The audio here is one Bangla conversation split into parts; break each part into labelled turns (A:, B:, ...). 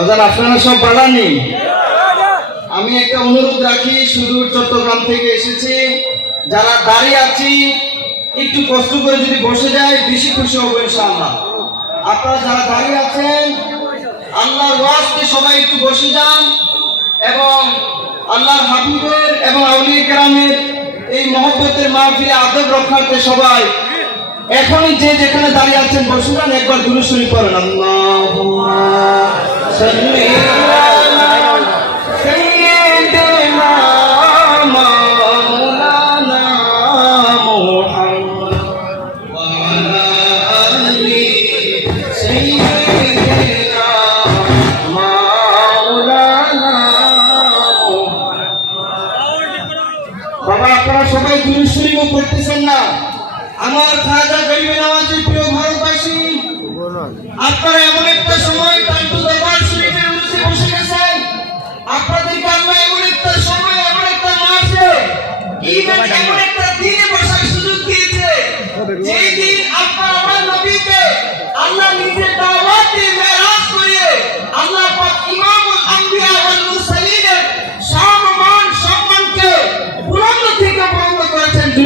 A: বাজার আপনারা সব বাড়ানি আমি একটা অনুরোধ রাখি সুদূর চট্টগ্রাম থেকে এসেছি। যারা দাঁড়িয়ে আছি, একটু কষ্ট করে যদি বসে যায়, বেশি খুশি হব ইনশাআল্লাহ। আপনারা যারা দাঁড়িয়ে আছেন, আল্লাহর ওয়াজকে সবাই একটু বসে যান এবং আল্লাহর হাবিবের এবং আউলিয়া কেরামের এই মহব্বতের মাহফিলে আদব রক্ষার্থে সবাই এখনই যে যেখানে দাঁড়িয়ে আছেন, বসে যান, একবার দুরুশরী করেন আল্লাহুম্মা Senhor.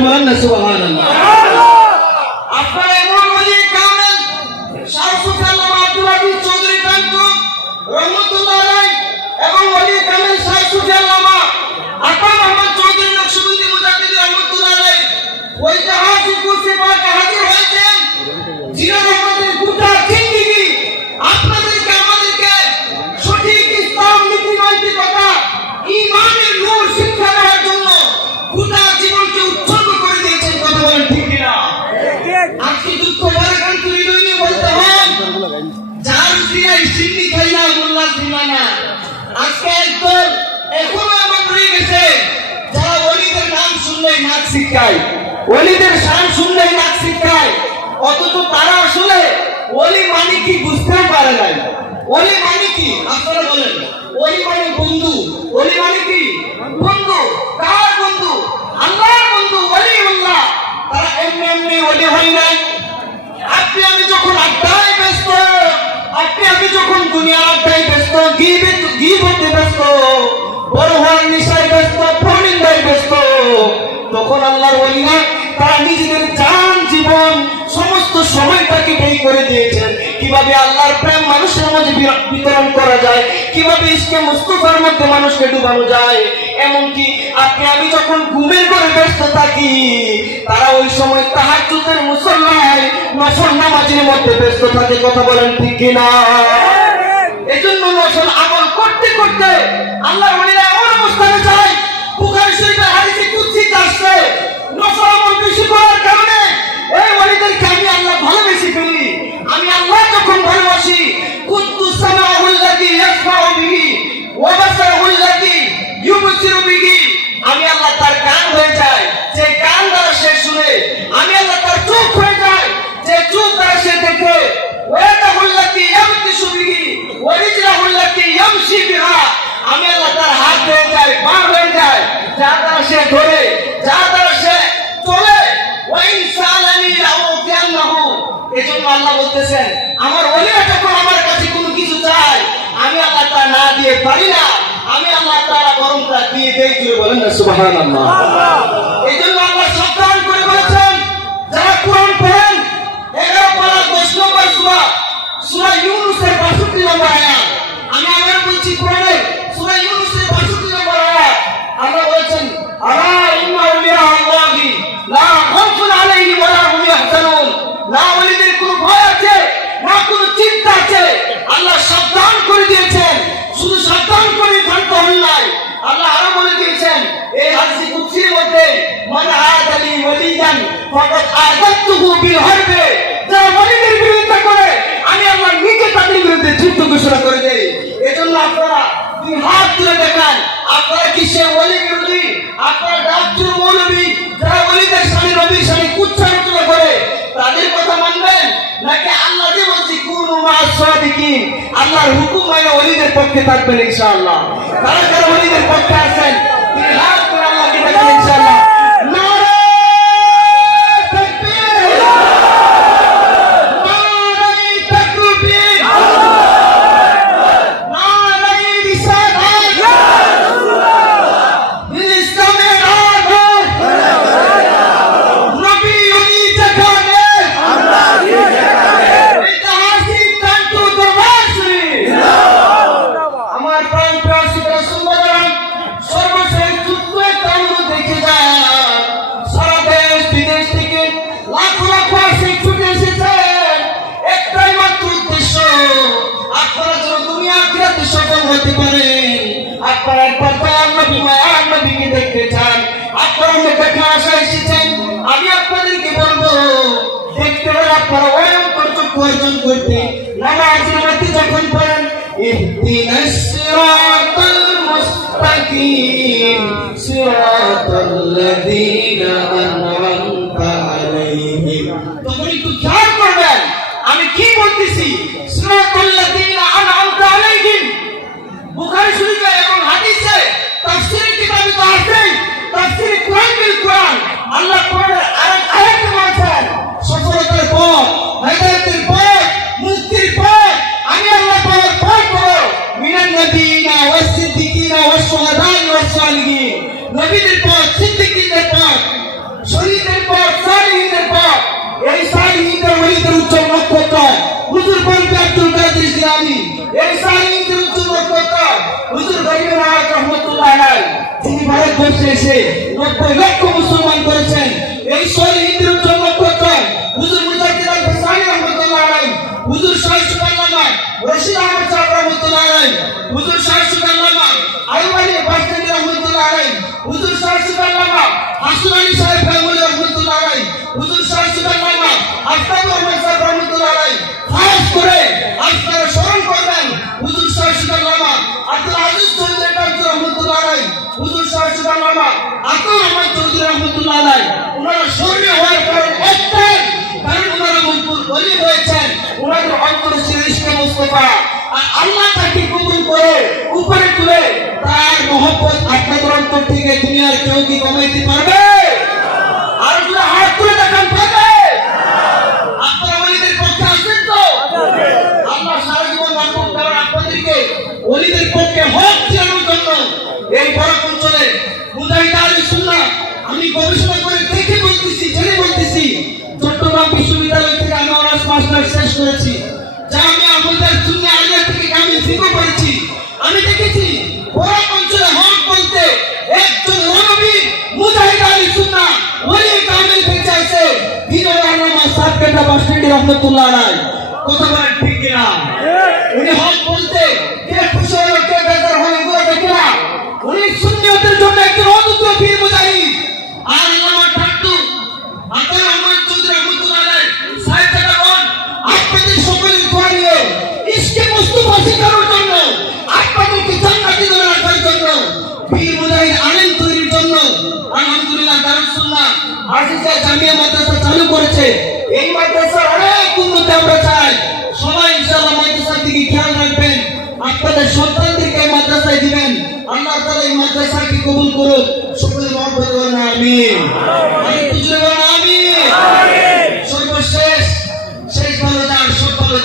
A: করেছেন জুড়ে বলেন আজকে একদল এখনও এমন রয়ে গেছে। যারা ওলিদের নাম শুনলেই নাচ শিখায় ওলিদের শান শুনলেই নাচ শিখায় অথচ তারা আসলে ওলি মানে কি বুঝতেও পারে নাই। ওলি মানে কি? আপনারা বলেন। ওলি মানে বন্ধু। ওলি মানে কি? বন্ধু। কার বন্ধু? আল্লাহর বন্ধু। ওলি আল্লাহর ওলিরা তারা নিজেদের জীবন সমস্ত সময়টাকে ব্যয় করে দিয়েছেন। কীভাবে আল্লাহর প্রেম মানুষের মধ্যে বিতরণ করা যায় কীভাবে ইসকে মুস্তফার মধ্যে মানুষকে ডুবানো যায় এমনকি আপনি আমি যখন ঘুমের করে ব্যস্ত থাকি তারা ওই সময় তাহাজ্জুদের মুসল্লায় নফল নামাজের মধ্যে ব্যস্ত থাকে কথা বলেন ঠিক কিনা? এজন্য নফল আমল করতে করতে আল্লাহ সে আমি আল্লাহ তার চোখ হয়ে যায় যে চোখ দ্বারা সে দেখে আমি আল্লাহ তার হাত হয়ে যায় পা হয়ে যায় যার দ্বারা সে ধরে যার দ্বারা সে চলে লাউতিয়ান্নাহু এজন্য আল্লাহ বলতেছেন আমার ওলিরা যখন আমার কাছে কোনো কিছু চায় আমি আল্লাহ তা না দিয়ে পারি না। আমি আল্লাহ তাআলা বরং তা দিয়ে দেই বলেন না সুবহানাল্লাহ। এজন্য সূরা সূরা ইউনূসের 62 নম্বর আয়াত। আমি আবার বলছি কোরআনে সূরা ইউনূসের 62 নম্বর আয়াত। আল্লাহ বলেছেন, আলা ইন্না আউলিয়া আল্লাহি, লা খাউফুন আলাইহিম ওয়া লা হুম ইয়াহজানুন। না ওলিদের কোনো ভয় আছে, না কোনো চিন্তা আছে। আল্লাহ বলে বিল হারবে। যারা ওলিদের ইনশাআল্লাহ কারা কারা ওলিদের পক্ষে আছেন হতে পারেন আপনারা একবার দয়াল নবী, মায়ার নবীকে দেখতে চান, আপনারা আমাকে দেখা আশা এসেছেন, আমি আপনাদেরকে বলব, দেখতে হলে আপনারা ওয়াম কর্তব্য অর্জন করতে নামাজের মধ্যে যখন পড়েন ইহদিনাস সিরাতাল মুস্তাকিম, সিরাতাল লাযীনা আন'আমতা আলাইহিম। তখন একটু খেয়াল করবেন, আমি কি বলতেছি? ইসলামী এই সালিহিনদের উচ্চ নক্ষত্র হুজুর গরিব নওয়াজ রহমতুল্লাহ আলাই, তিনি ভারতবর্ষে এসে নব্বই লক্ষ মুসলমান করেছেন। এই শহীদের উচ্চ নক্ষত্র হুজুর মুজাহিদ আল ফসানি রহমতুল্লাহ আলাই, হুজুর শাহ সুকাল্লামা রশিদ আহমদ সাহেব রহমতুল্লাহ আলাই আব্দুর রহমান চৌধুরী রহমতুল্লাহ আলাই ওনারা স্মরণীয় হওয়ার কারণ কারণ বলি হয়েছেন ওনাদের অন্তরে ছিল আর আল্লাহ তাকে কবুল করে উপরে তুলে তার মহব্বত আপনাদের অন্তর থেকে কেউ কি কমাইতে পারবে? আর যদি হাত তুলে দেখান পাবে আপনারা ওলিদের পক্ষে আসবেন তো? আল্লাহ সারা জীবন মাহবুব দেওয়ার আপনাদেরকে। ওলিদের পক্ষে হক এই বড় অঞ্চলে মুজাহিদ আলী সুন্নাহ আমি গবেষণা করে দেখে বলতেছি, জেনে বলতেছি, চট্টগ্রাম বিশ্ববিদ্যালয় থেকে আমি অনার্স মাস্টার শেষ করেছি। যা আমি আমাদের সুন্নাহ আলিয়া থেকে আমি ফিকো করেছি। আমি দেখেছি বলতে আলাই কথা উনি হক বলতে কে খুশি হলো, কে বেজার হলো, এগুলো দেখে না। উনি সুন্নিয়তের জন্য আজিজা জামিয়া মাদ্রাসা চালু করেছে। এই মাদ্রাসার অনেক উন্নতি আমরা চাই। সবাই ইনশাআল্লাহ মাদ্রাসার দিকে খেয়াল রাখবেন। আপনাদের সন্তানদেরকে এই মাদ্রাসায় দিবেন। আল্লাহ তাআলা এই মাদ্রাসাকে কবুল করুন সকলে মহব্বত করুন আমিন। আমি বুঝলে বলেন আমিন। সর্বশেষ শেষ ভালো যান সব ভালো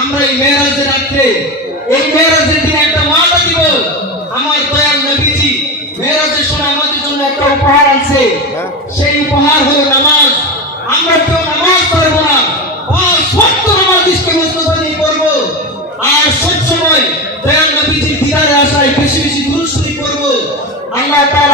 A: আমরা এই মেয়েরাজের রাত্রে এই মেয়েরাজের দিনে একটা ওয়াদা দিব। আমার দয়াল নবীজি মেয়েরাজের সময় আমাদের জন্য একটা উপহার আছে। সেই উপহার হলো নামাজ। আমরা তো নামাজ পড়ব না। সত্য নামাজ ইসকে মুস্তফানি করব আর সব সময় দয়াল নবীজির দিদারে আসায় বেশি বেশি দুরুশ্বরী করব আল্লাহ তাআলা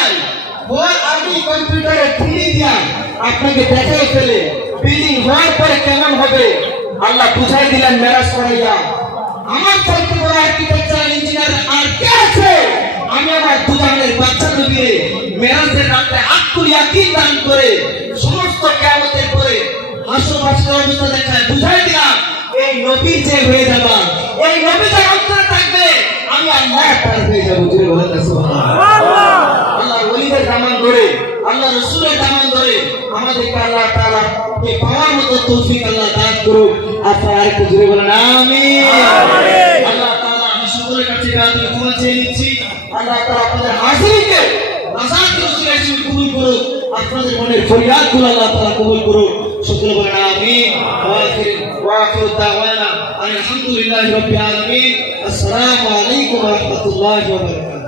A: ওর আগে কম্পিউটারে থ্রি দিয়া আপনাকে দেখাই ফেলে। বিল্ডিং হওয়ার পরে কেমন হবে? আল্লাহ বুঝাই দিলেন, মেরাজ করাইয়া আমার চাইতে বড় আর্কিটেকচারাল ইঞ্জিনিয়ার আর কে আছে? আমি আমার দুজনের বাচ্চা নবীরে মেরাজের রাতে আকুল ইয়াকিন দান করে সমস্ত কিয়ামতের পরে হাসর অবস্থা দেখায় বুঝাই দিলাম, এই নবী যে হয়ে যাবা, এই নবী যে অন্তরে থাকবে, আমি আল্লাহ পার হয়ে যাব। জুড়ে বলেন সুবহানাল্লাহ। আল্লাহ রসুলের দামান ধরে আমাদেরকে আল্লাহ তাআলা কে পাওয়ার মতো তৌফিক আল্লাহ দান করুক। আপনারা আরেকটু জোরে বলেন আমিন। আল্লাহ তাআলা আমি সকলের কাছে রাত ক্ষমা চেয়ে নিচ্ছি। আল্লাহ তাআলা আপনাদের হাজিরিকে রাজাকে রসুলের হিসেবে কবুল করুক। আপনাদের মনের ফরিয়াদগুলো আল্লাহ তাআলা কবুল করুক। সকলে বলেন বারাকাতুহু।